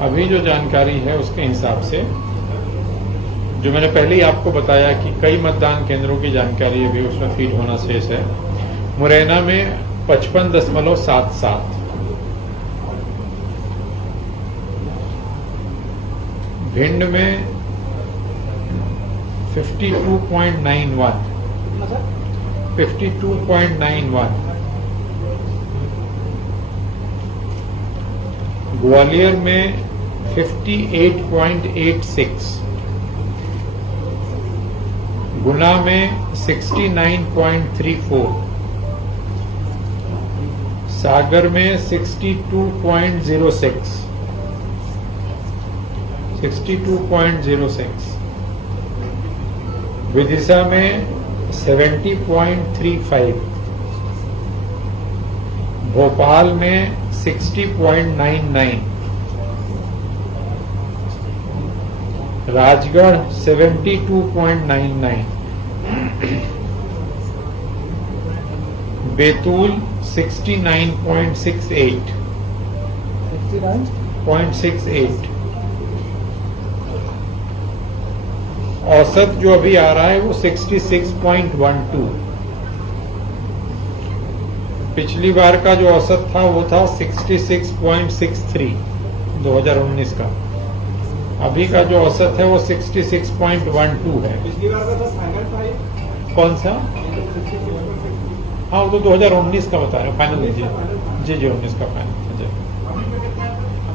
अभी जो जानकारी है उसके हिसाब से, जो मैंने पहले ही आपको बताया कि कई मतदान केंद्रों की जानकारी अभी उसमें फीड होना शेष है। मुरैना में 55.77, भिंड में 52.91, ग्वालियर में 58.86, गुना में 69.34, सागर में 62.06, विदिशा में 70.35, भोपाल में 60.99, राजगढ़ 72.99, बैतूल 69.68, औसत जो अभी आ रहा है वो 66.12। पिछली बार का जो औसत था वो था 66.63 2019 का। अभी का जो औसत है वो 66.12 है। पिछली बार का था फाइनल 5। कौन सा? हाँ, वो तो 2019 का बता रहे हैं, फाइनल लीजिए। जी 19 का फाइनल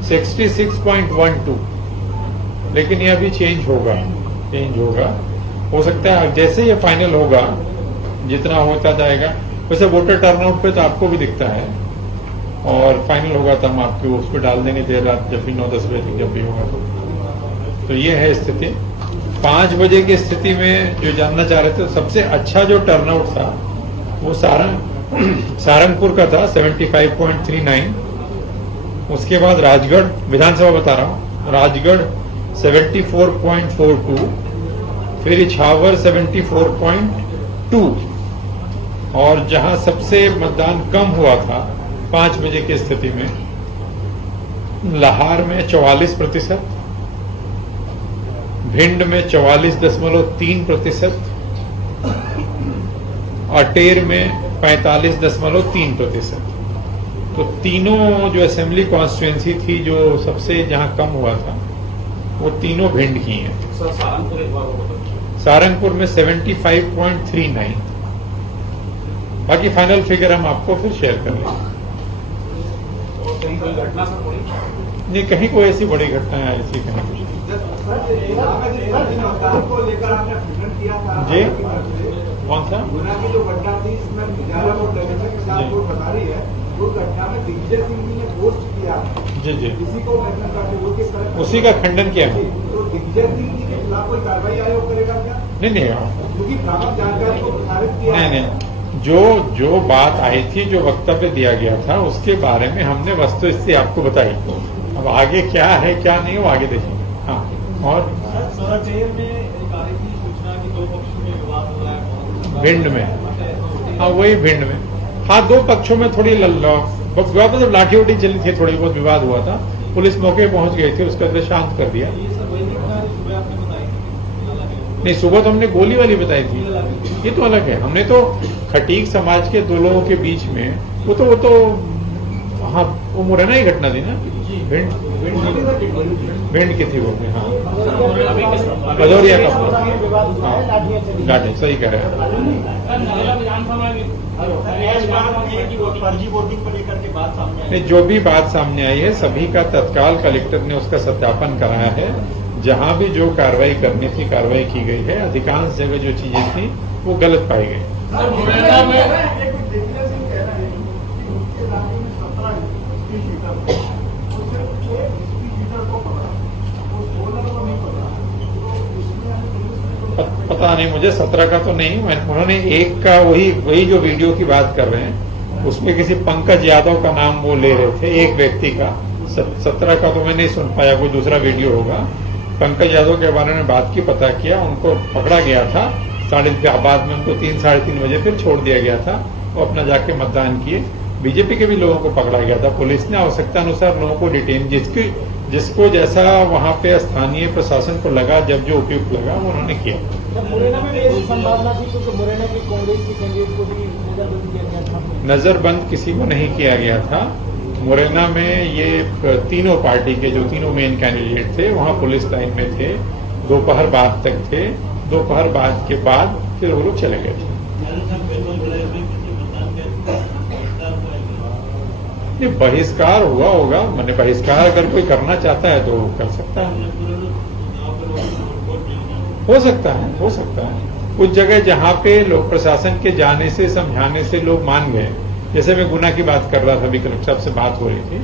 66.12। लेकिन ये अभी चेंज होगा। हो सकता है जैसे ये फाइनल होगा, जितना होता जाएगा। वैसे वोटर टर्नआउट पे तो आपको भी दिखता है, और फाइनल होगा तो हम आपको उस पर डाल देंगे देर रात, जब भी 9-10 बजे तक जब भी होगा तो ये है स्थिति। 5 बजे की स्थिति में जो जानना चाह रहे थे, सबसे अच्छा जो टर्नआउट था वो सारंगपुर का था 75.39। उसके बाद राजगढ़, विधानसभा बता रहा हूँ, राजगढ़ 74.42, फिर इछावर 74.2, और जहां सबसे मतदान कम हुआ था 5 बजे की स्थिति में, लाहार में 44%, भिंड में 44.3%, अटेर में 45.3%। तो तीनों जो असेंबली कॉन्स्टिट्यूएंसी थी जो सबसे जहां कम हुआ था, वो तीनों भिंड की हैं। सारंगपुर में 75.39। बाकी फाइनल फिगर हम आपको फिर शेयर कर लेंगे। नहीं, कहीं कोई ऐसी बड़ी घटना है, ऐसी कहीं कुछ जी। कौन सा? गुना की जो घटना थी, इसमें 11 वोट देने से 4 वोट बता रही है, वो घटना में दिग्विजय सिंह जी ने पोस्ट किया जी। इसी को खंडन करते, वो किस तरह उसी का खंडन किया है। तो दिग्विजय सिंह जी के खिलाफ कोई कार्रवाई आयोग करेगा क्या? नहीं, क्योंकि प्राप्त जानकारी को प्रसारित किया। नहीं, जो बात आई थी, जो वक्तव्य दिया गया था, उसके बारे में हमने वस्तुस्थिति आपको बताई। अब आगे क्या है क्या नहीं, वो आगे देखिए। हाँ, और भिंड में, हाँ वही भिंड में, हाँ 2 पक्षों में थोड़ी विवाद, जब लाठी उठी चली थी, थोड़ी बहुत विवाद हुआ था, पुलिस मौके पहुंच गई थी, उसके बाद शांत कर दिया। नहीं, सुबह तो हमने गोली वाली बताई थी, ये तो अलग है। हमने तो खटीक समाज के 2 लोगों के बीच में, वो तो हाँ, वो मुरैना ही घटना थी ना, भिंड की थी वो। हाँ, भदौरिया का, हाँ लाठी, सही कह रहे हैं। नहीं, जो भी बात सामने आई है, सभी का तत्काल कलेक्टर ने उसका सत्यापन कराया है। जहां भी जो कार्रवाई करनी थी, कार्रवाई की गई है। अधिकांश जगह जो चीजें थी वो गलत पाई गई। पता नहीं मुझे, 17 का तो नहीं। उन्होंने एक का वही जो वीडियो की बात कर रहे हैं, उसमें किसी पंकज यादव का नाम वो ले रहे थे, एक व्यक्ति का। 17 का तो मैं नहीं सुन पाया, कोई दूसरा वीडियो होगा। पंकज यादव के बारे में बात की, पता किया, उनको पकड़ा गया था। बाद में उनको 3-3:30 बजे फिर छोड़ दिया गया था। वो अपना जाके मतदान किए। बीजेपी के भी लोगों को पकड़ा गया था। पुलिस ने आवश्यकता अनुसार लोगों को डिटेन, जिसको जैसा वहां पे स्थानीय प्रशासन को लगा, जब जो उपयुक्त लगा वो उन्होंने किया। मुरैना में भी ऐसी संभावना थी क्योंकि मुरैना की कांग्रेस की कैंडिडेट को भी नजरबंद किया गया था। नजरबंद किसी को नहीं किया गया था। मुरैना में ये तीनों पार्टी के जो तीनों मेन कैंडिडेट थे वहां पुलिस लाइन में थे, दोपहर बाद तक थे। दोपहर बाद के बाद फिर वो लोग चले गए थे। ये बहिष्कार हुआ होगा, मैंने बहिष्कार अगर कोई करना चाहता है तो कर सकता है, हो सकता है, हो सकता है। कुछ जगह जहां पे लोग प्रशासन के जाने से, समझाने से लोग मान गए, जैसे मैं गुना की बात कर रहा था, अभी कलेक्टर साहब से बात हो रही थी,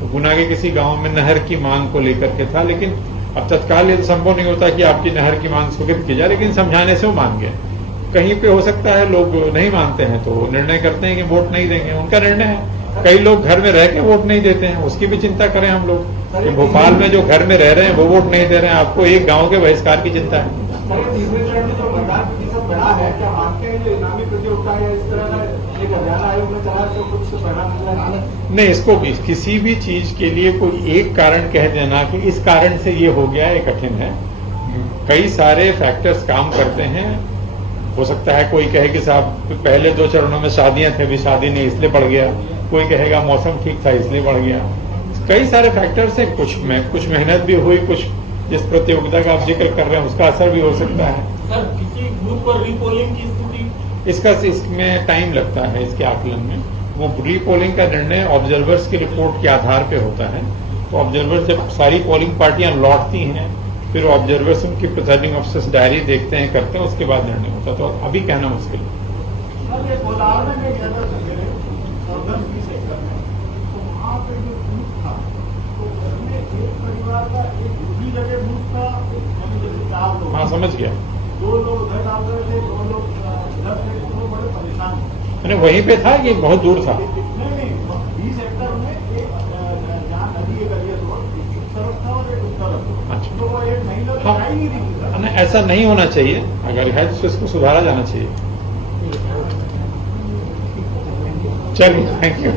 तो गुना के किसी गांव में नहर की मांग को लेकर के था, लेकिन अब तत्काल ये तो संभव नहीं होता कि आपकी नहर की मांग स्वीकृत की जाए, लेकिन समझाने से वो मान गए। कहीं पे हो सकता है लोग नहीं मानते हैं तो निर्णय करते हैं कि वोट नहीं देंगे, उनका निर्णय है। कई लोग घर में रह के वोट नहीं देते हैं, उसकी भी चिंता करें हम लोग कि भोपाल में जो घर में रह रहे हैं वो वोट नहीं दे रहे हैं, आपको एक गांव के बहिष्कार की चिंता है। तीसरे चरण में जो मतदान प्रतिशत बढ़ा है, क्या मानते हैं जो इनामी प्रतियोगिता है इस तरह का एक अभियान आयोग ने चला तो कुछ परिणाम निकला है? नहीं, इसको भी किसी भी चीज के लिए कोई एक कारण कह देना कि इस कारण से ये हो गया है कठिन है। कई सारे फैक्टर्स काम करते हैं। हो सकता है कोई कहे कि साहब पहले 2 चरणों में शादियां थे, अभी शादी नहीं इसलिए बढ़ गया, कोई कहेगा मौसम ठीक था इसलिए बढ़ गया। कई सारे फैक्टर्स हैं, कुछ मेहनत भी हुई, कुछ जिस प्रतियोगिता का आप जिक्र कर रहे हैं उसका असर भी हो सकता है। सर, किसी बूथ पर रीपोलिंग की स्थिति इसमें टाइम लगता है, इसके आकलन में। वो रीपोलिंग का निर्णय ऑब्जर्वर्स की रिपोर्ट के आधार पे होता है। तो ऑब्जर्वर जब सारी पोलिंग पार्टियां लौटती हैं, फिर ऑब्जर्वर्स उनकी प्रिसाइडिंग ऑफिसर्स डायरी देखते हैं, करते हैं, उसके बाद निर्णय होता है। तो अभी कहना मुश्किल है। हाँ, समझ गया। 2 लोग उधर डाल रहे थे, 2 लोग इधर थे, तो बड़े परेशान थे। मैंने वहीं पे था कि बहुत दूर था? नहीं, 20 हेक्टर में एक जहाँ नदी एक अलियत रोड, एक तरफ था और एक उस तरफ था। अच्छा। तो वो एक महिला तो हाँ। जा ही नहीं रही थी। नहीं, ऐसा नहीं होना चाहिए। अगर है तो इसको सुधारा जाना चाहिए। चलिए, थैंक यू।